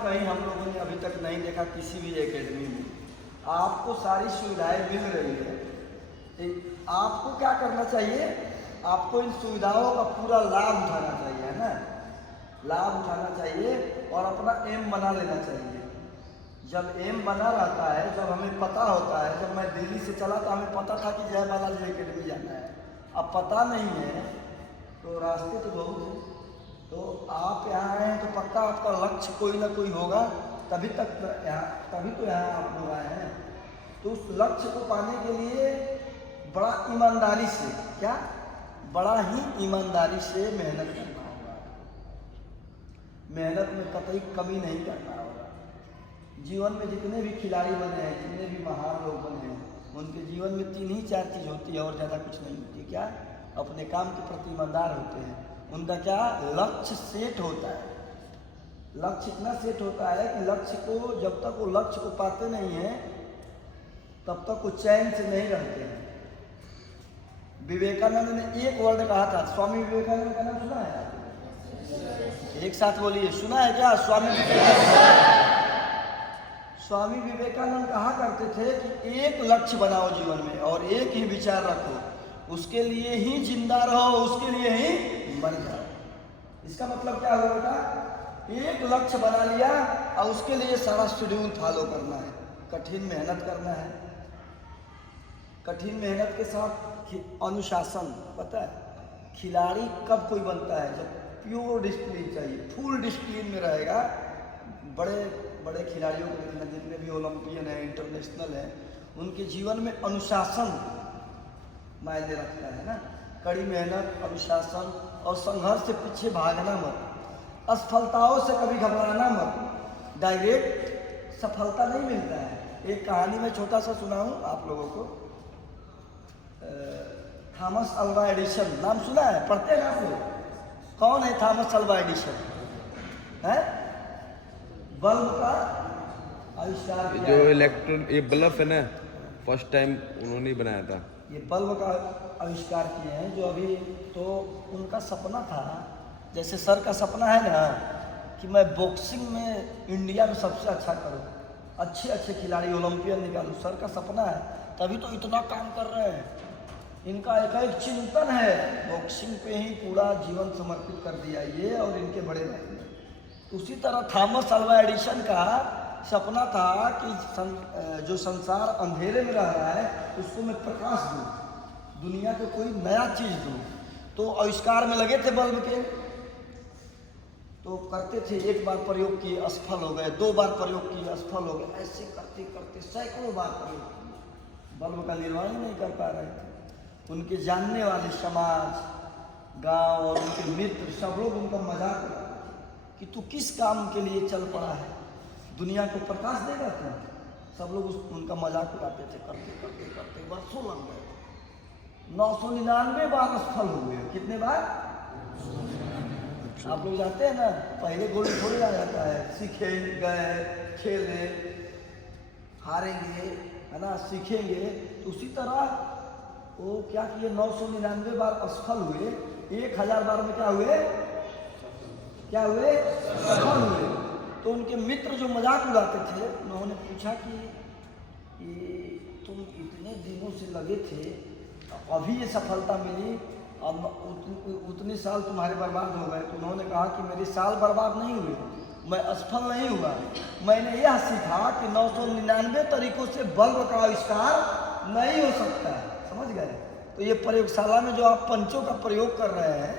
कहीं हम लोगों ने अभी तक नहीं देखा किसी भी एकेडमी में। आपको सारी सुविधाएं मिल रही है, आपको क्या करना चाहिए, आपको इन सुविधाओं का पूरा लाभ उठाना चाहिए, है ना, लाभ उठाना चाहिए और अपना एम बना लेना चाहिए। जब एम बना रहता है, जब हमें पता होता है, जब मैं दिल्ली से चला तो हमें पता था कि जय बालाजी एकेडमी जाना है, अब पता नहीं है तो रास्ते तो बहुत है। तो आप यहाँ आए हैं तो पक्का आपका लक्ष्य कोई ना कोई होगा, तभी तो यहाँ आप लोग आए हैं। तो उस लक्ष्य को पाने के लिए बड़ा ईमानदारी से, क्या बड़ा ही ईमानदारी से मेहनत करना होगा। मेहनत में कतई कमी नहीं करना होगा। जीवन में जितने भी खिलाड़ी बने हैं, जितने भी महान लोग बने हैं, उनके जीवन में 3 ही 4 चीज़ होती है और ज़्यादा कुछ नहीं होती। क्या? अपने काम के प्रति ईमानदार होते हैं। उनका क्या लक्ष्य सेट होता है। लक्ष्य इतना सेट होता है कि लक्ष्य को, जब तक वो लक्ष्य को पाते नहीं हैं तब तक वो चैन से नहीं रहते हैं। विवेकानंद ने एक वर्ड कहा था, स्वामी विवेकानंद का नाम सुना है? एक साथ बोलिए, सुना है क्या? स्वामी विवेकानंद। स्वामी विवेकानंद कहा करते थे कि एक लक्ष्य बनाओ जीवन में और एक ही विचार रखो, उसके लिए ही जिंदा रहो, उसके लिए ही मर जाओ। इसका मतलब क्या हुआ बेटा? एक लक्ष्य बना लिया और उसके लिए सारा शेड्यूल फॉलो करना है, कठिन मेहनत करना है। कठिन मेहनत के साथ अनुशासन। पता है खिलाड़ी कब कोई बनता है? जब प्योर डिसिप्लिन चाहिए, फुल डिसिप्लिन में रहेगा। बड़े बड़े खिलाड़ियों को देखना, जितने भी ओलंपियन हैं, इंटरनेशनल हैं, उनके जीवन में अनुशासन मायने रखता है ना। कड़ी मेहनत, अनुशासन और संघर्ष से पीछे भागना मत, असफलताओं से कभी घबराना मत। डायरेक्ट सफलता नहीं मिलता है। एक कहानी में छोटा सा सुनाऊं आप लोगों को। थॉमस अल्वा एडिसन, नाम सुना है? पढ़ते हैं आप लोग? कौन है थॉमस अल्वा एडिसन? है बल्ब का आविष्कार किया। जो इलेक्ट्रॉन, ये बल्ब है ना, फर्स्ट टाइम उन्होंने बनाया था। ये बल्ब का आविष्कार किए हैं। जो अभी तो उनका सपना था, जैसे सर का सपना है ना कि मैं बॉक्सिंग में इंडिया में सबसे अच्छा करूं, अच्छे अच्छे खिलाड़ी ओलंपियन निकालूं। सर का सपना है, तभी तो इतना काम कर रहे हैं। इनका एक चिंतन है, बॉक्सिंग पे ही पूरा जीवन समर्पित कर दिया ये और इनके बड़े भाई ने। उसी तरह थॉमस अल्वा एडिसन का सपना था कि जो संसार अंधेरे में रह रहा है उसको मैं प्रकाश दूँ, दुनिया को कोई नया चीज़ दूँ। तो आविष्कार में लगे थे बल्ब के, तो करते थे। एक बार प्रयोग किए, असफल हो गए, 2 बार प्रयोग किए, असफल हो गए, ऐसे करते करते सैकड़ों बार प्रयोग किए, बल्ब का निर्माण ही नहीं कर पा रहे थे। उनके जानने वाले समाज, गांव और उनके मित्र सब लोग उनका मजाक उड़ाते थे कि तू किस काम के लिए चल पड़ा है, दुनिया को प्रकाश देगा तू। सब लोग उनका मजाक उड़ाते थे। करते करते करते वर्षों लग गए। 999 बार असफल हो गए। कितने बार? आप लोग जानते हैं ना, पहले गोली थोड़ी आ जाता है। सीखे गए, खेले, हारेंगे, है ना, सीखेंगे। तो उसी तरह वो क्या किए, 999 बार असफल हुए। 1000 बार में क्या हुए? क्या हुए? सफल हुए। तो उनके मित्र जो मजाक उड़ाते थे, उन्होंने पूछा कि ये तुम इतने दिनों से लगे थे, अभी ये सफलता मिली, अब उतने साल तुम्हारे बर्बाद हो गए। तो उन्होंने कहा कि मेरे साल बर्बाद नहीं हुए, मैं असफल नहीं हुआ। मैंने यह सीखा कि 999 तरीकों से बल्ब का आविष्कार नहीं हो सकता है। समझ गए? तो ये प्रयोगशाला में जो आप पंचों का प्रयोग कर रहे हैं,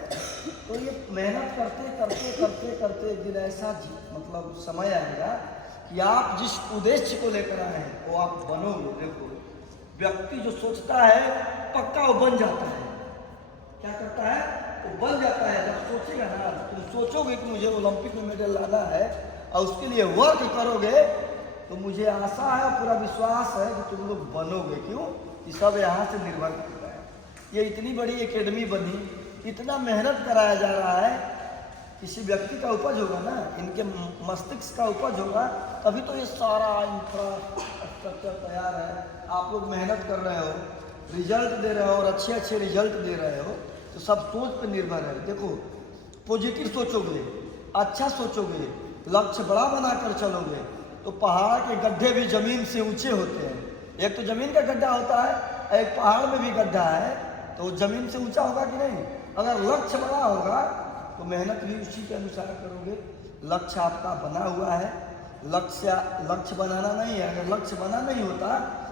तो ये मेहनत करते करते करते करते एक दिन ऐसा मतलब समय आएगा कि आप जिस उद्देश्य को लेकर आए हैं वो आप बनोगे। देखो, व्यक्ति जो सोचता है पक्का वो बन जाता है। क्या करता है? वो बन जाता है। जब सोचेगा ना, तुम सोचोगे कि मुझे ओलंपिक में मेडल लाना है और उसके लिए वर्क करोगे, तो मुझे आशा है, पूरा विश्वास है कि तुम लोग बनोगे। क्यों? कि सब यहाँ से निर्भर करता है। ये इतनी बड़ी एकेडमी बनी, इतना मेहनत कराया जा रहा है, किसी व्यक्ति का उपज होगा ना, इनके मस्तिष्क का उपज होगा, तभी तो ये सारा इंफ्रास्ट्रक्चर तैयार है। आप लोग मेहनत कर रहे हो, रिजल्ट दे रहे हो और अच्छे अच्छे रिजल्ट दे रहे हो, तो सब सोच पे निर्भर है। देखो, पॉजिटिव सोचोगे, अच्छा सोचोगे, लक्ष्य बड़ा बनाकर चलोगे तो पहाड़ के गड्ढे भी जमीन से ऊंचे होते हैं। एक तो जमीन का गड्ढा होता है, एक पहाड़ में भी गड्ढा है, तो जमीन से ऊंचा होगा कि नहीं। अगर लक्ष्य बड़ा होगा तो मेहनत भी उसी के अनुसार करोगे। लक्ष्य आपका बना हुआ है, लक्ष्य बनाना नहीं है। अगर लक्ष्य बना नहीं होता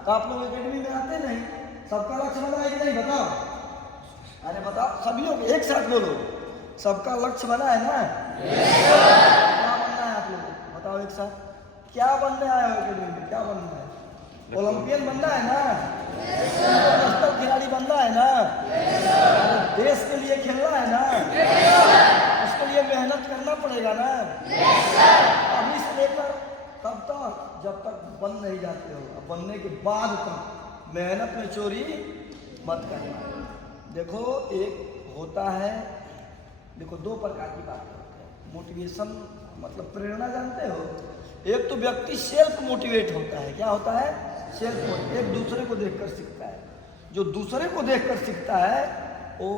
तो आप लोग एकेडमी में आते नहीं। सबका लक्ष्य बना है कि नहीं, बताओ। अरे बताओ सभी लोग एक साथ बोलो, सबका लक्ष्य बना है ना। क्या बनना है आप लोग, बताओ एक साथ। क्या बनने आए हो एकेडमी में, क्या बनना है? ओलंपियन बनना है ना, नेशनल खिलाड़ी बनना है ना, देश के लिए खेलना है ना, उसके लिए मेहनत करना पड़ेगा ना। अभी से लेकर तब तक जब तक बन नहीं जाते हो, अब बनने के बाद तक मेहनत में चोरी मत करना। देखो एक होता है, देखो दो प्रकार की बात होती है। मोटिवेशन मतलब प्रेरणा, जानते हो। एक तो व्यक्ति सेल्फ मोटिवेट होता है। क्या होता है? सेल्फ मोटिवेट, एक दूसरे को देखकर सीखता है। जो दूसरे को देखकर सीखता है वो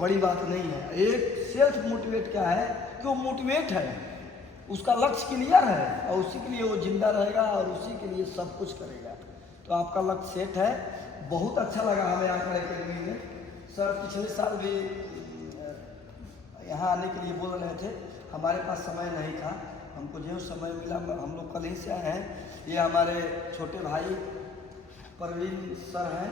बड़ी बात नहीं है। एक सेल्फ मोटिवेट क्या है कि वो मोटिवेट है, उसका लक्ष्य क्लियर है और उसी के लिए वो जिंदा रहेगा और उसी के लिए सब कुछ करेगा। तो आपका लक्ष्य सेट है। बहुत अच्छा लगा हमें आकर एकेडमी में। सर पिछले साल भी यहाँ आने के लिए बोल रहे थे, हमारे पास समय नहीं था। हमको जो समय मिला हम लोग कल ही से आए हैं। ये हमारे छोटे भाई परवीन सर हैं,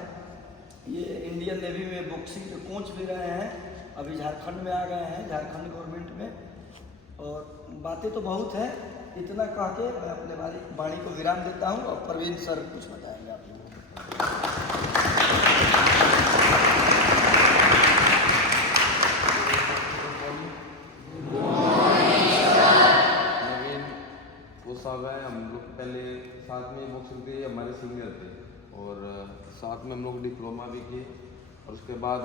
ये इंडियन नेवी में बॉक्सिंग के कोच भी रहे हैं, अभी झारखंड में आ गए हैं, झारखंड गवर्नमेंट में। और बातें तो बहुत है, इतना कह के मैं अपने वाणी को विराम देता हूँ और परवीन सर कुछ बताएंगे आप लोगों को। साहब है, हम लोग पहले साथ में बॉक्सिंग थे, हमारे सीनियर थे और साथ में हम लोग डिप्लोमा भी किए। और उसके बाद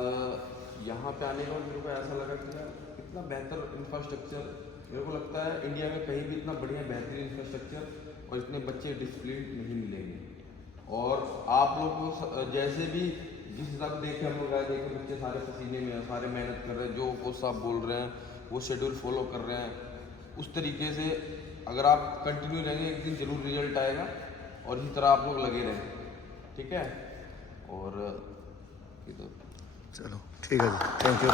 यहाँ पे आने के बाद मेरे को ऐसा लगा कि यार इतना बेहतर इंफ्रास्ट्रक्चर, मेरे को लगता है इंडिया में कहीं भी इतना बढ़िया बेहतरीन इंफ्रास्ट्रक्चर और इतने बच्चे डिसिप्लिन नहीं मिलेंगे। और आप लोग को जैसे भी जिस हिसाब से देखे हम लोग आए, देखे बच्चे सारे पसीने में हैं, सारे मेहनत कर रहे हैं, जो कोच साहब बोल रहे हैं वो शेड्यूल फॉलो कर रहे हैं। उस तरीके से अगर आप कंटिन्यू रहेंगे एक दिन जरूर रिजल्ट आएगा और इसी तरह आप लोग लगे रहें, ठीक है। और चलो ठीक है जी, थैंक यू।